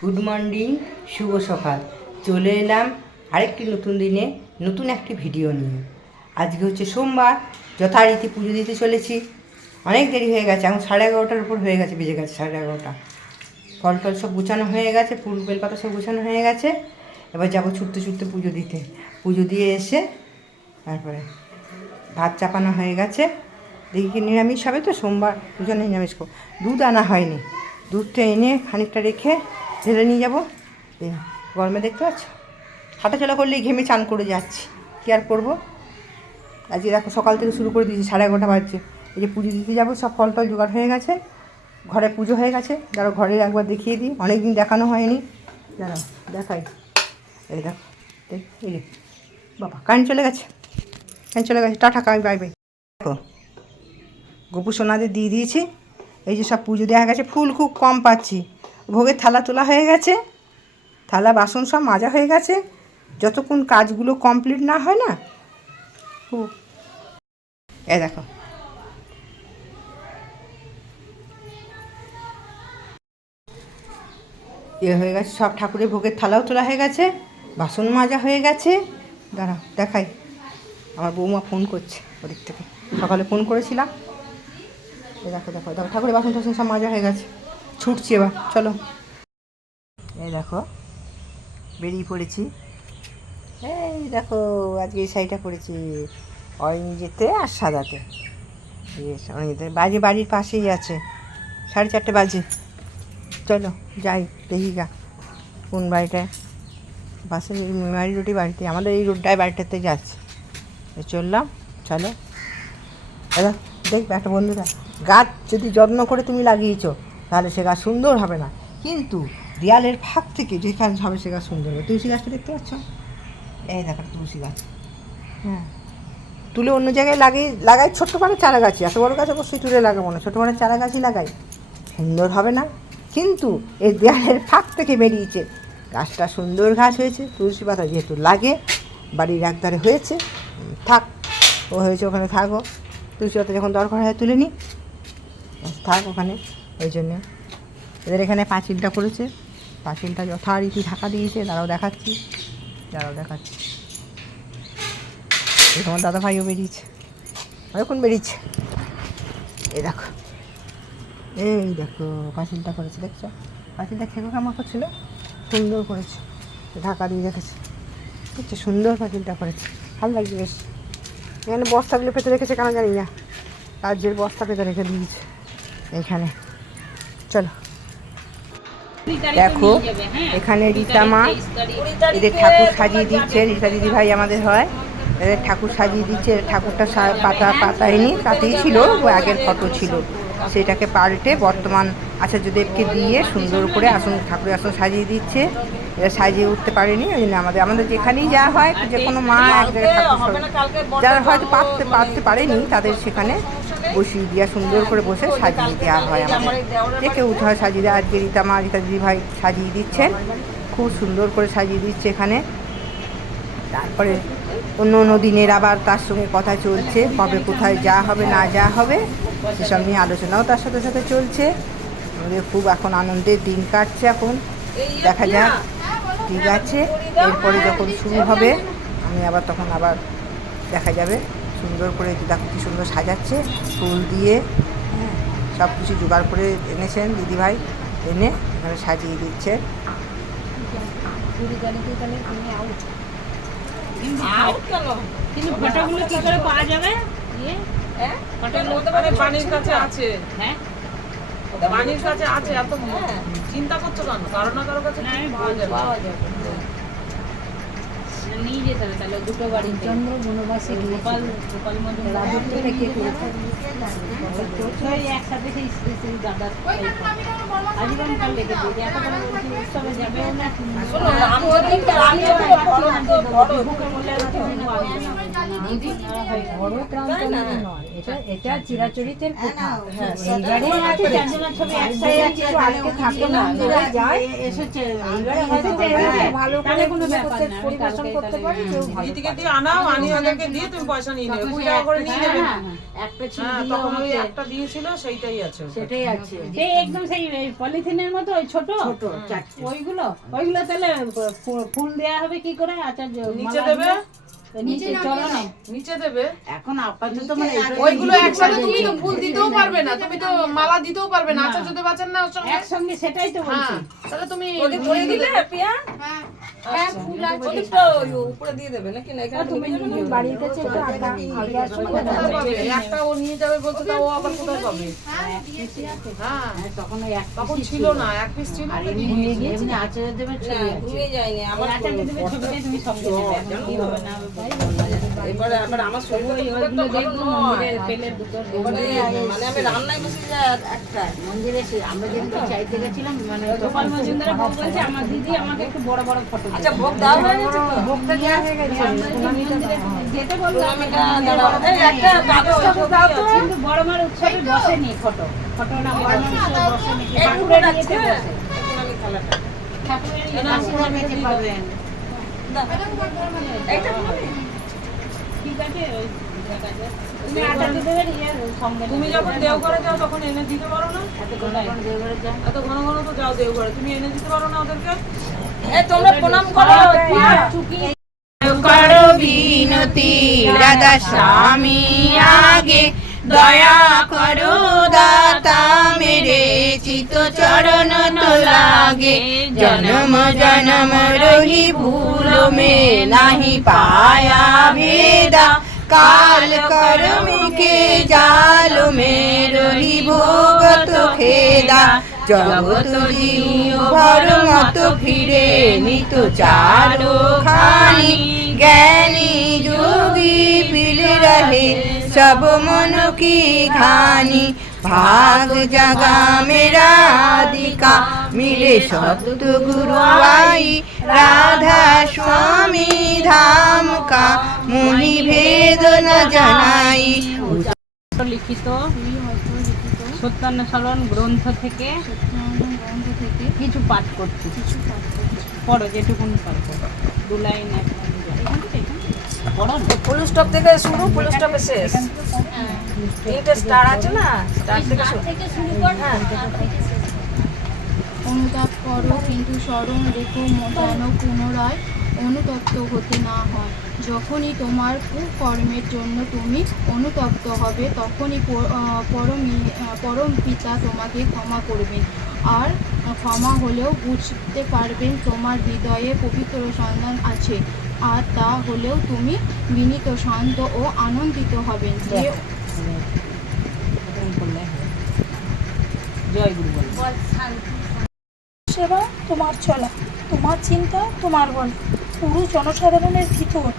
Good morning, শুভ সকাল। চলে এলাম আরেকটি নতুন দিনে নতুন একটি ভিডিও নিয়ে। আজকে হচ্ছে সোমবার, যথারীতি পুজো দিতে চলেছি। অনেক দেরি হয়ে গেছে, এখন 11:30টার উপর হয়ে গেছে, বেজে গেছে 11:30। ফল টল সব গুছানো হয়ে গেছে, ফুল বেলপাতা সব গুছানো হয়ে গেছে। এবার যাবো ছুটতে ছুটতে পুজো দিতে। পুজো দিয়ে এসে তারপরে ভাত চাপানো হয়ে গেছে। দেখি কি নিরামিষ হবে, তো সোমবার পুজো নিরামিষ খাবো। দুধ আনা হয়নি, দুধটা এনে খানিকটা রেখে ঢেলে নিয়ে যাবো। গরমে দেখতে পাচ্ছ, হাঁটাচলা করলেই ঘেমে চান করে যাচ্ছি, কী আর করবো। আজকে দেখো সকাল থেকে শুরু করে দিয়েছি, 11:30 বাজছে। এই যে পুজো দিতে যাবো, সব ফল টল জোগাড় হয়ে গেছে, ঘরে পুজো হয়ে গেছে। যারা ঘরে একবার দেখিয়ে দিই, অনেক দিন দেখানো হয়নি, যারা দেখাই। এই দেখো, এই যে বাবা কারেন্ট চলে গেছে, টাটা, বাই বাই। দেখো গোপু সোনাদের দিয়ে দিয়েছি। এই যে সব পুজো দেওয়া গেছে, ফুল খুব কম পাচ্ছি। ভোগের থালা তোলা হয়ে গেছে, থালা বাসন সব মাজা হয়ে গেছে। যতক্ষণ কাজগুলো কমপ্লিট না হয় না, এই দেখো হয়ে গেছে, সব ঠাকুরের ভোগের থালাও তোলা হয়ে গেছে, বাসন মাজা হয়ে গেছে। দাঁড়াও দেখাই, আমার বৌমা ফোন করছে ওদিক থেকে, সকালে ফোন করেছিলাম। দেখো দেখো দেখো ঠাকুরের বাসন টাসন সব মাজা হয়ে গেছে, ছুটছি এবার, চলো। এই দেখো বেরিয়ে পড়েছি। এই দেখো আজকে এই শাড়িটা পরেছি, অরেঞ্জেতে আর সাদাতে। বেশ অরেঞ্জেতে, বাজে বাড়ির পাশেই আছে, 4:30 বাজে। চলো যাই দেখি গা কোন বাড়িটায়, বাসের মেমারি রোডই বাড়িতে, আমাদের এই রোডটায় বাড়িটাতে যাচ্ছে। চললাম, চলো। দাদা দেখবে একটা বন্ধুরা, গাছ যদি যত্ন করে তুমি লাগিয়েছো তাহলে সে গাছ সুন্দর হবে না, কিন্তু দেয়ালের ফাঁক থেকে যে গাছ হবে সে গাছ সুন্দর হবে। তুলসী গাছটা দেখতে পাচ্ছ, এই দেখো তুলসী গাছ, হ্যাঁ তুলে অন্য জায়গায় লাগাই ছোট্ট পাড়ে চারা গাছই, এত বড় গাছ অবশ্যই তুলে লাগাবো না, ছোটো পাড়ে চারা গাছই লাগাই, সুন্দর হবে না। কিন্তু এই দেয়ালের ফাঁক থেকে বেরিয়েছে, গাছটা সুন্দর গাছ হয়েছে। তুলসী পাতা যেহেতু লাগে, বাড়ির একধারে হয়েছে, থাক, ও হয়েছে ওখানে থাকো। তুলসী পাতা যখন দরকার হয় তুলে নিই, থাক ওখানে। ওই জন্যে এদের এখানে পাঁচিলটা করেছে, পাঁচিলটা যথারীতি ঢাকা দিয়েছে। দাঁড়াও দেখাচ্ছি। এই তোমার দাদা ভাইও বেরিয়েছে, অনেকক্ষণ বেরিয়েছে। এই দেখো পাঁচিলটা করেছে, দেখছো পাঁচিলটা খেকো কেমন করছিল, সুন্দর করেছে, ঢাকা দিয়ে রেখেছে, দেখছো সুন্দর পাঁচিলটা করেছে, ভালো লাগছে বেশ। এখানে বস্তাগুলো পেতে রেখেছে কেন জানি না, কাজের বস্তা পেতে রেখে দিয়েছে এইখানে। চলো দেখো এখানে রীতা মা এদের ঠাকুর সাজিয়ে দিচ্ছে, রীতা দিদি ভাই আমাদের হয়, এদের ঠাকুর সাজিয়ে দিচ্ছে। ঠাকুরটা পাতায়নি, তাতেই ছিল, আগের ফটো ছিল, সেটাকে পাল্টে বর্তমান আচার্যদেবকে দিয়ে সুন্দর করে ঠাকুরের আসন সাজিয়ে দিচ্ছে। এরা সাজিয়ে উঠতে পারেনি, ওই জন্য আমাদের যেখানেই যা হয়, যে কোনো মা এক জায়গায় ঠাকুর যারা হয়তো পারতে পারেনি তাদের সেখানে বসিয়ে দেওয়া, সুন্দর করে বসে সাজিয়ে দেওয়া হয়। আমাদের যে কেউ হয় সাজিয়ে দেওয়া। আজকে রীতা দিদি ভাই সাজিয়ে দিচ্ছেন, খুব সুন্দর করে সাজিয়ে দিচ্ছে এখানে। তারপরে অন্য দিনের আবার তার সঙ্গে কথা চলছে, কবে কোথায় যা হবে না যা হবে সেসব নিয়ে আলোচনাও তার সাথে সাথে চলছে। আমাদের খুব এখন আনন্দের দিন কাটছে। এখন দেখা যাক, ঠিক আছে, এরপরে যখন শুরু হবে আমি তখন আবার দেখা যাবে। সুন্দর করে দেখো কি সুন্দর সাজাচ্ছে, ফুল দিয়ে, হ্যাঁ সব কিছু জোগাড় করে এনেছেন দিদিভাই, এনে এখানে সাজিয়ে দিচ্ছে। চিন্তা করছো কেন, কারো না কারো কাছে পাওয়া যাবে। নিয়ে যেতে হবে তাহলে দুটো বাড়ি, চন্দ্র বনবাসী গোপাল একসাথে সেই দাদা আজীবনকাল লেগে পড়বে, এত বড় উৎসবে যাবেও না। গণতন্ত্র নয়, এটা চিরাচরিতের প্রথা। এইবারে আছে চারজনের ছবি একসাথে কিছু আজকে থাকে না, যায় এসেছে, এইবারে হয়তো ভালো করে কোনো ব্যাপার না, পরিবেশন করতে পারি কেউ ভালো দিদিকে দিয়ে আনাও, আনি ওদেরকে দিয়ে তুমি পয়সা নিয়ে নেবে, 20 টাকা করে নিয়ে নেবে। একটা ছিল তখন ওই একটা দিয়েছিল সেইটাই আছে, সেটাই আছে, সেই একদম সেই পলিথিনের মতো ওই ছোট ছোট চারটে, ওইগুলো তাহলে ফুল দেয়া হবে কি করে? আচার্য নিচে দেবে, নিচে চলো না, নিচে দেবে। এখন আপাতত মানে ওইগুলো একসাথে তুমি তো ফুল দিতেও পারবে না, তুমি তো মালা দিতেও পারবে না, আচ্ছা যদি বাঁচেন না ওর সঙ্গে একসঙ্গে, সেটাই তো বলছি। তাহলে তুমি ধরে দিলে পিয়া হ্যাঁ ফুল আছে ওদিকটা উপরে দিয়ে দেবে নাকি না এখানে তুমি বাড়ির কাছে একটু আগে আসো, কোথায় পাবে? একটা ও নিয়ে যাবে বলছে, তা ও আবার কোথায় পাবে? হ্যাঁ তখন ওই এক তখন ছিল না, এক পিস ছিল। আর এমনি আচার্য দেবের ছবি আছে, ঘুমিয়ে যায়নি আমার আচার্য দেবের ছবিটাই তুমি সঙ্গে নেবে, এখন কি হবে না হবে ভাই বলবা। এবারে আবার আমার শরীর ওইগুলো দেখবো মন্দিরের পেলের দুটো মানে আমি রান্নায় বসে যাই একটা মন্দিরে আমরা যেদিন চাইতে গেছিলাম, মানে গোপাল মজুমদারের বউ বলছে আমার দিদি আমাকে একটু বড় বড় ফটো আচ্ছা ভোগ দাও হয়ে গেছে তো ভোগটা দেওয়া হয়ে গেছে, মন্দিরে যেতে বললো প্রণামীটা দাঁড়াও এই একটা কাগজ টাগজ দাও তো কিন্তু বড় মার উৎসবে বসেনি ফটো না, বড় মার উৎসবে বসেনি, ঠাকুরের ইয়েতে বসে, প্রণামী থালাটা ঠাকুরের আশীর্বাদ নিতে পারবেন। এইটা প্রণামী ঠিক আছে, ওই তুমি আচার্য দেবের সঙ্গে তুমি যখন দেওঘরে যাও তখন এনে দিতে পারো না? এত দেওঘরে যাও, এত ঘন ঘন তো যাও দেওঘরে, তুমি এনে দিতে পারো না ওদেরকে? এই তোমরা প্রণাম করো করো বিনতি রাধা স্বামী আগে, দয়া করো দাতা মেরে চিত চরণ তো লাগে, জনম জনম রহি ভুল মে নাহি পায়া ভেদা, কাল করমি के जाल में रही भोगत खेदा, जगत जीव भर मत फिरे नित चारो खानी, ज्ञानी जोगी पिल रहे सब मन की घानी, भाग जगा मेरा आदिका मिले सतगुरु आई, राधा स्वामी धाम का मोहि भेद न जनाई। লিখিত সত্যানুসরণ গ্রন্থ থেকে কিছু পাঠ করছি, পড়ো যেটুকুন পারবো, 2 লাইন 1 লাইন পড়ো। ফুল স্টপ থেকে শুরু, ফুল স্টপে শেষ, তিনটে স্টার আছে না, স্টার থেকে শুরু কর। হ্যাঁ অনুতাপ করো কিন্তু স্মরণ রেখো যেন পুনরায় অনুতপ্ত হতে না হয়। যখনই তোমার কুকর্মের জন্য তুমি অনুতপ্ত হবে তখনই পরম পিতা তোমাকে ক্ষমা করবেন, আর ক্ষমা হলেও বুঝতে পারবেন তোমার হৃদয়ে পবিত্র সন্ধান আছে, আর তা হলেও তুমি বিনীত শান্ত ও আনন্দিত হবেন। জয় গুরু বল। সেবা তোমার চলা, তোমার চিন্তা তোমার বল, পুরো জনসাধারণের ভিতর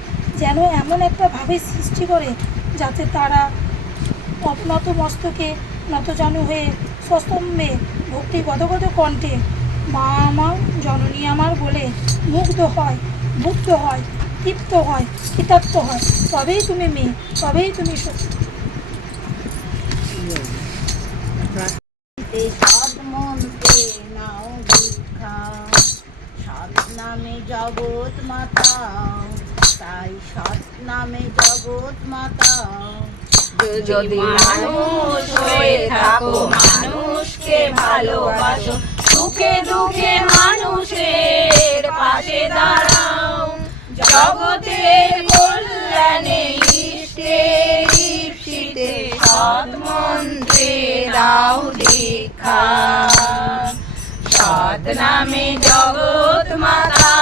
যেন এমন একটা ভাবের সৃষ্টি করে যাতে তারা অপনত মস্তকে নতজানু হয়ে সস্তম্ভে ভক্তি গদগদ কণ্ঠে মা আমার জননী আমার বলে মুগ্ধ হয়, বুদ্ধ হয়, তৃপ্ত হয়, কৃতার্থ হয়। তবেই তুমি মেয়ে, তবেই তুমি সত্যি। সৎমন্ত্রে নাও দীক্ষা, সৎ নামে জগৎ মাতা, তাই সৎ নামে জগৎ মাতা। যদি মানুষ হয়ে থাকো মানুষকে ভালোবাসো, সুখে দুঃখে মানুষের পাশে দাঁড়াও, জগতের কল্যাণে ইষ্টের ইপ্সিতে সৎ মন্ত্রে দাও দীক্ষা, সৎ নামে জগৎ মাতা,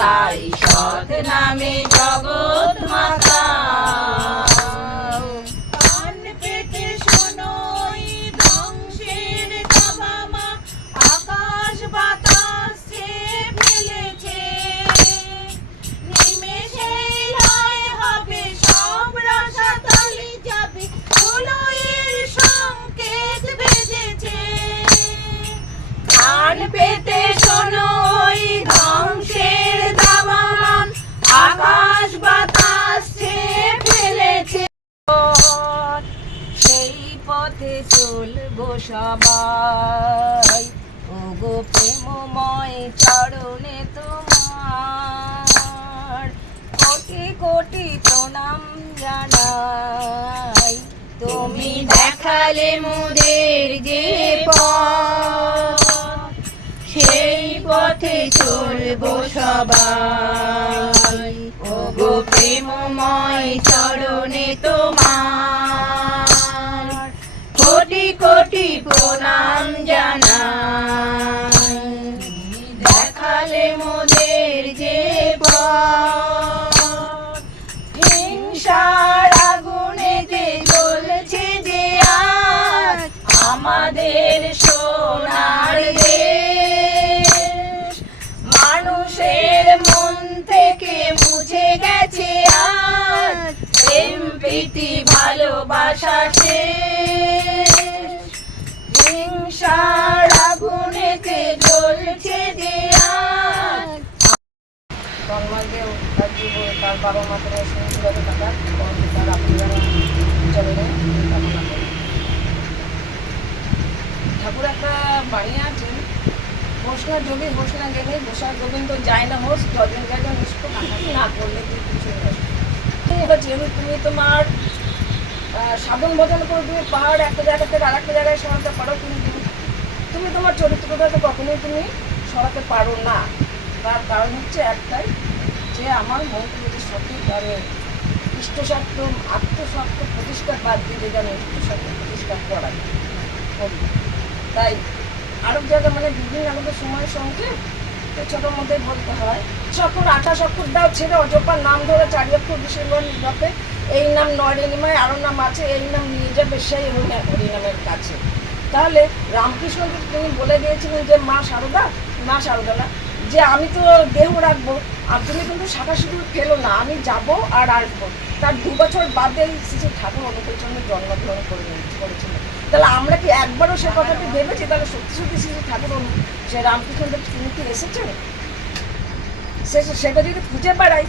তাই সৎ নামে জগৎ মাতা। কান পেতে শোনোই ধ্বংসের দাবামা, আকাশ বাতাস ফেলেছে, নিমেষেই লয় হবে সব রসাতলে যাবে, প্রলয়ের সংকেত বেজেছে। কান সবাই, ওগো প্রেমময় চরণে তোমার কোটি কোটি প্রণাম জানাই। তুমি দেখালে মোদের যে পথ, সেই পথে চলবো সবাই। ওগো প্রেমময় চরণে তোমার কোটি কোটি প্রণাম জানাই। দেখালে মোদের যে পথ, হিংসার আগুনে যে জ্বলছে যে আজ আমাদের সোনার দেশ, মানুষের মন থেকে মুছে গেছে আজ প্রেম প্রীতি ভালোবাসা শেষ। হিংসার আগুনেতে জ্বলছে যে আজ। তন্ময়কেও তার জীবন তার বাবা মাকে সুন্দরভাবে থাকার তার আপনারা চলে কামনা করি। ঠাকুর একটা বাণী আছেন, হোসনা যোগী হোসনা গেলে বসার গোবিন্দ যায় না হোস, যজন যজন ইষ্ট না করলে তুই কিছু যেহেতু তুমি তোমার সাধন ভজন করে তুমি পাহাড় একটা জায়গা থেকে আর একটা জায়গায় সরাতে পারো, কিন্তু তুমি তোমার চরিত্রটাকে কখনোই তুমি সরাতে পারো না। তার কারণ হচ্ছে একটাই, যে আমার মনকে যদি সঠিকভাবে ইষ্টস্বার্থ আত্মস্বার্থ প্রতিষ্ঠা বাদ দিয়ে যেন ইষ্টস্বার্থ প্রতিষ্ঠা করাই করি। তাই আরব জায়গা মানে বিভিন্ন আমাদের সময়ের সঙ্গে ছোটোর মধ্যে বলতে হয়, সক্ষর 28 অক্ষর দাও ছেড়ে অজপার নাম ধরে 4 অক্ষর বিশেষবার নির্বাপে, এই নাম নয়নিমায় আরও নাম আছে, এই নাম নিয়ে যাবে সেই হরিনামের কাছে। তাহলে রামকৃষ্ণকে তিনি বলে দিয়েছিলেন যে মা শারদা না, যে আমি তো দেহ রাখবো, আর তুমি কিন্তু শাখা সিঁদুর ফেলো না, আমি যাব আর আসবো। তার 2 বছর বাদে শ্রী ঠাকুর অনুকূলচন্দ্র জন্মগ্রহণ করেছিলেন। তাহলে আমরা কি একবারও সে কথাটি ভেবেছি? তাহলে সত্যি সত্যি শ্রী ঠাকুর সে রামকৃষ্ণদেব তিনি কি এসেছেন? সেটা যদি খুঁজে বেড়াই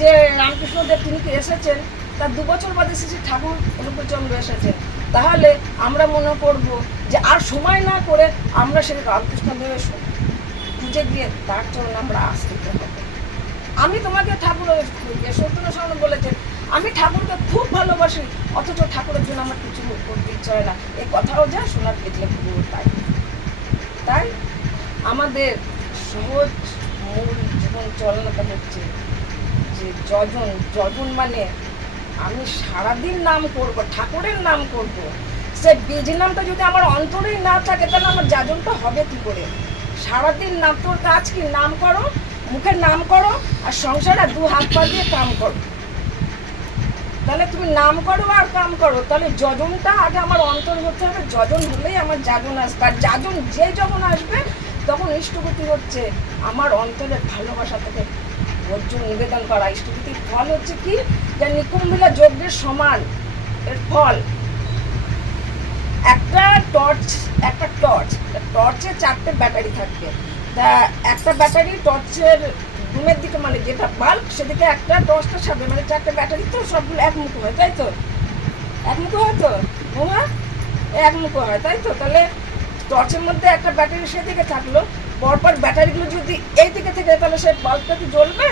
যে রামকৃষ্ণদেব তিনি কি এসেছেন, তার 2 বছর বাদে শ্রী ঠাকুর অনুকূলচন্দ্র এসেছেন, তাহলে আমরা মনে করব যে আর সময় না করে আমরা সেই রামকৃষ্ণদেবের খুঁজে গিয়ে তার চরণ আমরা আসতে হবে। আমি তোমাকে ঠাকুর সত্যনারায়ণ স্বামী বলেছেন, আমি ঠাকুরকে খুব ভালোবাসি, অথচ ঠাকুরের জন্য আমার কিছু করতে ইচ্ছে হয় না, এই কথাও যা শোনার দেখলে পুরো তাই আমাদের সহজ মূল জীবন চলনাটা হচ্ছে যে যজন মানে আমি সারাদিন নাম করব, ঠাকুরের নাম করব। সে বীজ নামটা যদি আমার অন্তরেই না থাকে তাহলে আমার যাজনটা হবে কি করে? সারাদিন নাম, তোর কাজ কি? নাম করো, মুখের নাম করো, আর সংসারে 2 হাত পা দিয়ে কাম করো। তাহলে তুমি নাম করো আর কাম করো, তাহলে যজনটা আগে আমার অন্তর হতে হবে, যজন হলেই আমার যাজন আসবে। আর যাজন যে যখন আসবে তখন ইষ্টগতি হচ্ছে আমার অন্তরের ভালোবাসা থেকে ভোজ্য নিবেদন করা। ইষ্টগতির ফল হচ্ছে কি? যে নিকুম্ভিলা যজ্ঞের সমান এর ফল। একটা টর্চে 4টে ব্যাটারি থাকবে, তা একটা ব্যাটারি টর্চের ঘুমের দিকে মানে যেটা বাল্ব সেদিকে একটা টর্চটা ছাড়বে, মানে 4টে ব্যাটারি তো সবগুলো একমুখো হয়, তাই তো? একমুখো হয় তো একমুখো হয়, তাই তো? তাহলে টর্চের মধ্যে একটা ব্যাটারি সেদিকে থাকলো, পরপর ব্যাটারিগুলো যদি এই দিকে থেকে তাহলে সেই বাল্বটা কি জ্বলবে?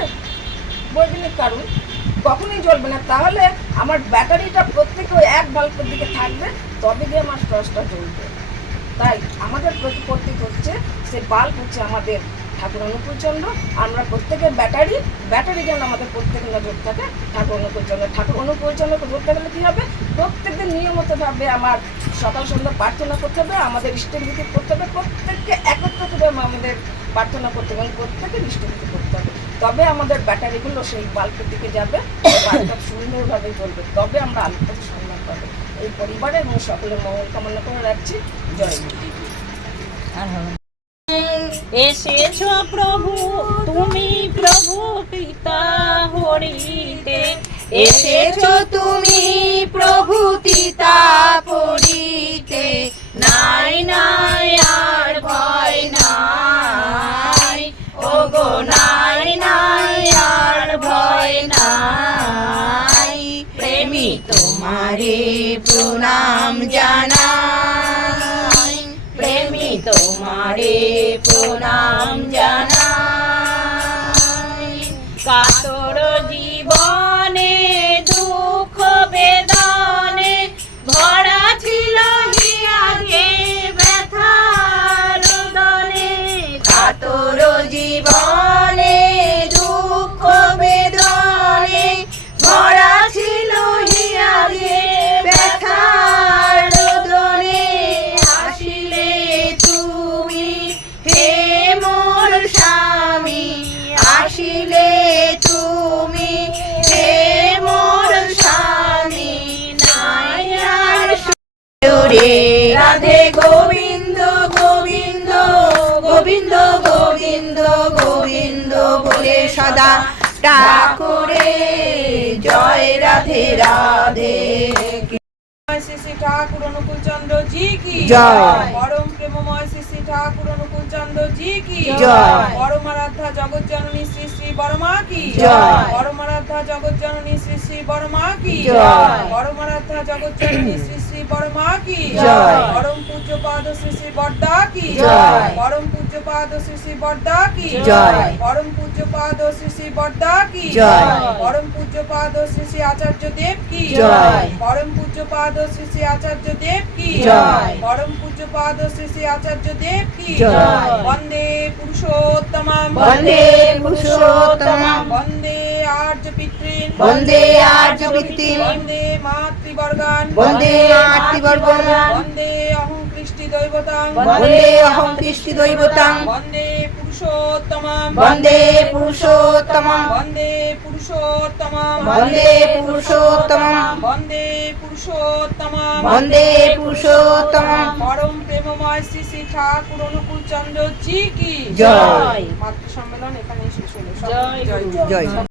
বৈজ্ঞানিক কারণ কখনোই জ্বলবে না। তাহলে আমার ব্যাটারিটা প্রত্যেকে ওই এক বাল্বের দিকে থাকবে, তবে গিয়ে আমার টর্চটা জ্বলবে। তাই আমাদের প্রতিপত্তি হচ্ছে সে বাল্ব হচ্ছে আমাদের ঠাকুর অনুকূলচন্দ্র। আমরা প্রত্যেকের ব্যাটারি যেন আমাদের প্রত্যেকের নজর থাকে ঠাকুর অনুকূলচন্দ্র। ঠাকুর অনুকূলচন্দ্রকে ধরতে গেলে কী হবে? প্রত্যেকদিন নিয়মিতভাবে আমার সকাল সন্ধ্যা প্রার্থনা করতে হবে, আমাদের ইষ্টভীতি করতে হবে, প্রত্যেককে একত্রিতভাবে আমাদের প্রার্থনা করতে হবে, প্রত্যেকের ইষ্টভীতি করতে হবে। তবে আমাদের ব্যাটারিগুলো সেই বাল্বের দিকে যাবে, বাল্বটা সুন্দরভাবে জ্বলবে, তবে আমরা আলোটা সন্ধান পাবো। এই পরিবারের এবং সকলের মঙ্গল কামনা করে রাখছি। জয় গুরু। এসেছ প্রভু তুমি, প্রভু পিতা হরিতে, এসেছ তুমি প্রভু পিতা পড়িতে, নাই নাই আর ভয় নাই, ওগো নাই নাই আর ভয় নাই, প্রেমী তোমারে প্রণাম জানাই। প্রণাম জানাই। কাতর জীবনে দুঃখ বেদনে ভরা ছিল হিয়াগে ব্যথার রোদনে। কাতর জীবনে দুঃখ বেদনে ভরা ছিল হিয়াগে ব্যথার রোদনে। আসিলে তুমি হে মোর স্বামী, আসিলে তুমি হে মোর স্বামী, নাই আর রে রাধে গোবিন্দ গোবিন্দ গোবিন্দ গোবিন্দ গোবিন্দ বলে সদা ঠাকুরে জয় রাধে রাধে। শ্রী শ্রী ঠাকুর অনুকূল চন্দ্র জি কি জয়। পরম প্রেমময় শ্রী শ্রী ঠাকুর অনুকূল চন্দ্র জি কি জয়। পরমারাধ্যা জগৎ জননী শ্রী শ্রী বড়মা কি জয়। পরমারাধ্যা জগৎ জননী শ্রী শ্রী বড়মা কি জয়। পরমারাধ্যা জগৎ জননী শ্রী শ্রী বড়মা কি জয়। পরম পূজ্য পাদ শ্রী শ্রী বড়দা কি জয়। পরম পূজ্য পাদ শ্রী শ্রী বড়দা কি জয়। পরম পূজ্য পাদ শ্রী শ্রী বড়দা কি জয়। পরম পূজ্য পাদ শ্রী শ্রী আচার্য দেব কি জয়। পরম পূজ্য পাদ শ্রী শ্রী আচার্য দেব কি জয়। পরম পূজ্য পাদ শ্রী শ্রী আচার্য দেব কি জয়। বন্দে পুরুষোত্তমম বন্দে পুরুষোত্তমম বন্দে আর্য পিতৃন বন্দে আর্য পিতৃন বন্দে মাতৃবর্গান বন্দে মাতৃবর্গম বন্দে অহং কৃষ্টি দৈবতাং বন্দে অহং কৃষ্টি দৈবতাং বন্দে পুরুষোত্তমম বন্দে পুরুষোত্তমম বন্দে পুরুষোত্তমম বন্দে পুরুষোত্তমম বন্দে পুরুষোত্তমম বন্দে পুরুষোত্তমম পরম প্রেমময় শ্রী শ্রী ঠাকুর অনুকূল চন্দ্র জি কি জয়। মাতৃ সম্মেলন এখানেই শেষ হলো। জয় জয় জয়।